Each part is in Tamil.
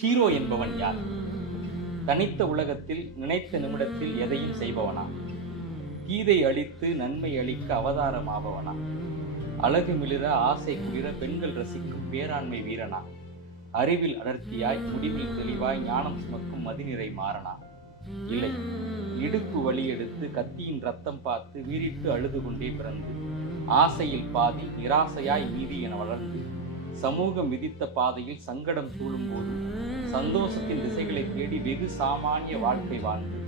ஹீரோ என்பவன் யார்? தனித்த உலகத்தில் நினைத்த நிமிடத்தில் எதையும் செய்பவனா? கீதை அளித்து நன்மை அளிக்க அவதாரம் ஆபவனா? அழகு மிளிர ஆசை குளிர பெண்கள் ரசிக்கும் பேராண்மை வீரனா? அறிவில் அடர்த்தியாய் முடிவில் தெளிவாய் ஞானம் சுமக்கும் மதிநிறை மாறனா? இல்லை, இடுப்பு வலி எடுத்து கத்தியின் ரத்தம் பார்த்து வீறிட்டு அழுது கொண்டே பிறந்து ஆசையில் பாதி நிராசையாய் மீதி என வளர்ந்து சமூகம் விதித்த பாதையில் சங்கடம் சூழும் போது சந்தோஷத்தின் திசைகளை தேடி வெகு சாமானிய வாழ்க்கை வாழ்ந்து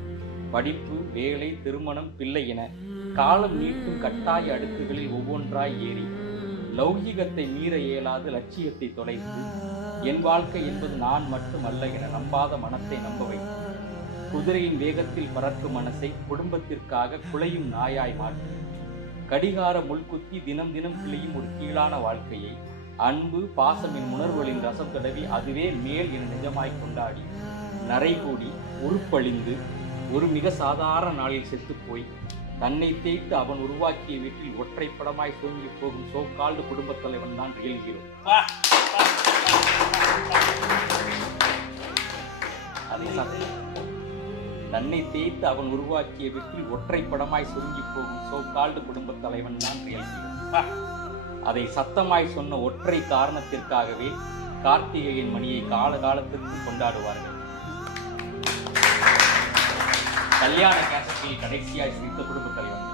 படிப்பு, வேலை, திருமணம், பிள்ளை என காலம் நீட்டும் கட்டாய அடுக்குகளில் ஒவ்வொன்றாய் ஏறி லௌகிகத்தை மீற இயலாது லட்சியத்தை தொலைத்து என் வாழ்க்கை என்பது நான் மட்டும் அல்ல என நம்பாத மனத்தை நம்ப வைத்து குதிரையின் வேகத்தில் பறக்கும் மனசை குடும்பத்திற்காக குலையும் நாயாய் மாற்றி கடிகார முள்குத்தி தினம் தினம் கிளியும் ஒரு கீழான வாழ்க்கையை அன்பு பாசமின் உணர்வுகளின் ரசம் தடவி அதுவே மேல் என நிஜமாய் கொண்டாடி நரைகூடி உருப்பழிந்து ஒரு மிக சாதாரண நாளில் செத்துப்போய் தன்னை தேய்த்து அவன் உருவாக்கிய வீட்டில் ஒற்றைப்படமாய் தூங்கி போகும் சோகால்டு குடும்பத் தலைவன் தான் ரியல் ஹீரோ. தன்னை தேய்த்து அவன் உருவாக்கிய வீட்டில் ஒற்றைப்படமாய் சுருங்கி போகும் சோகால்டு குடும்பத் தலைவன் தான் ரியல் ஹீரோ. அதை சத்தமாய் சொன்ன ஒற்றை காரணத்திற்காகவே கார்த்திகையின் மணியை காலகாலத்திற்கு கொண்டாடுவார்கள். கல்யாண கேசட்டில் கடைசியாய் சிரித்த குடும்ப தலைவன்.